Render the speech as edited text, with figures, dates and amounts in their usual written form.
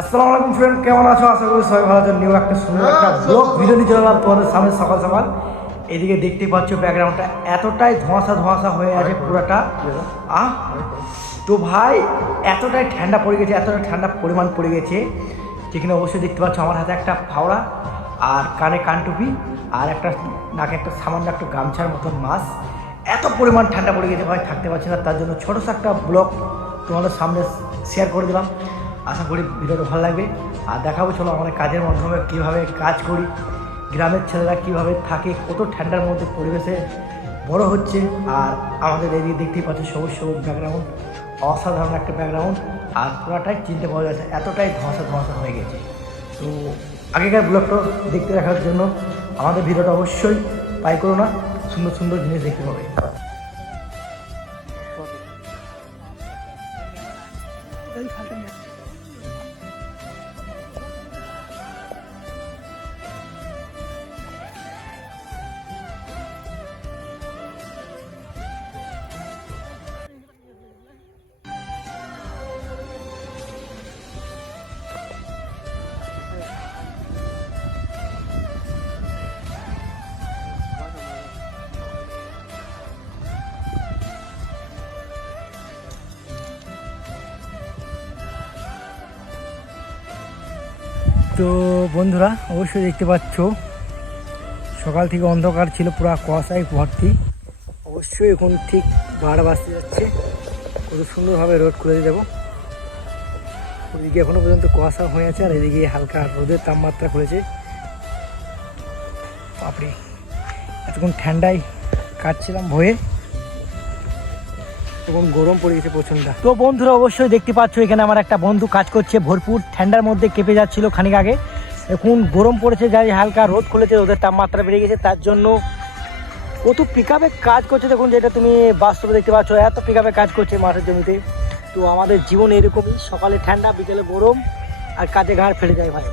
আসসালামু আলাইকুম ফ্রেন্ড, কেমন আছো? আশা করি সবাই ভালো আছো। নিউ একটা সুন্দর একটা ব্লগ ভিডিও নিয়ে চলে এলাম তোমাদের সামনে সকাল সকাল। এদিকে দেখতে পাচ্ছ ব্যাকগ্রাউন্ডটা এতটাই ধোঁয়াশা ধোঁয়াশা হয়ে আছে পুরাটা। তো ভাই এতটাই ঠান্ডা পড়ে গেছে, এতটা ঠান্ডা পরিমাণ পড়ে গেছে, যেখানে অবশ্যই দেখতে পাচ্ছ আমার হাতে একটা ফাওড়া আর কানে কানটুপি আর একটা নাকে একটা সামান্য একটা গামছার মতন মাছ। এত পরিমাণ ঠান্ডা পড়ে গেছে ভাই, থাকতে পারছি না। তার জন্য ছোটো একটা ব্লগ তোমাদের সামনে শেয়ার করে দিলাম। আশা করি ভিডিওটা ভালো লাগবে আর দেখাবো চলো আমাদের কাজের মাধ্যমে কীভাবে কাজ করি, গ্রামের ছেলেরা কীভাবে থাকে, কত ঠান্ডার মধ্যে পরিবেশে বড় হচ্ছে। আর আমাদের এদিকে দেখতেই পাচ্ছি সবুজ সবুজ ব্যাকগ্রাউন্ড, অসাধারণ একটা ব্যাকগ্রাউন্ড। আর পুরাটাই চিনতে পাওয়া যাচ্ছে, এতটাই ধোঁয়াশা ধোঁয়াশা হয়ে গেছে। তো আগেকার ব্লগটা দেখতে রাখার জন্য আমাদের ভিডিওটা অবশ্যই পাই করো না, সুন্দর সুন্দর জিনিস দেখতে পাবে। তো বন্ধুরা অবশ্যই দেখতে পাচ্ছ সকাল থেকে অন্ধকার ছিল, পুরো কুয়াশায় ভর্তি। অবশ্যই এখন ঠিক 12 বাজতে যাচ্ছে, কত সুন্দরভাবে রোদ খুলে দিয়ে দেবো। ওইদিকে এখনো পর্যন্ত কুয়াশা হয়ে আছে আর এদিকে হালকা রোদের তাপমাত্রা খুলেছে। বাপরে এতক্ষণ ঠান্ডায় কাটছিলাম ভয়ে, এবং গরম পড়ে গেছে প্রচণ্ড। তো বন্ধুরা অবশ্যই দেখতে পাচ্ছ এখানে আমার একটা বন্ধু কাজ করছে, ভরপুর ঠান্ডার মধ্যে কেঁপে যাচ্ছিল খানিক আগে। এখন গরম পড়েছে, যাই হালকা রোদ খুলেছে, রোদের তাপমাত্রা বেড়ে গেছে, তার জন্য কত পিকআপে কাজ করছে দেখুন, যেটা তুমি বাস্তবে দেখতে পাচ্ছ। এত পিকআপে কাজ করছে মাঠের জমিতে। তো আমাদের জীবন এরকমই, সকালে ঠান্ডা, বিকেলে গরম, আর কাজে ঘাড় ফেলে যায় ভাই।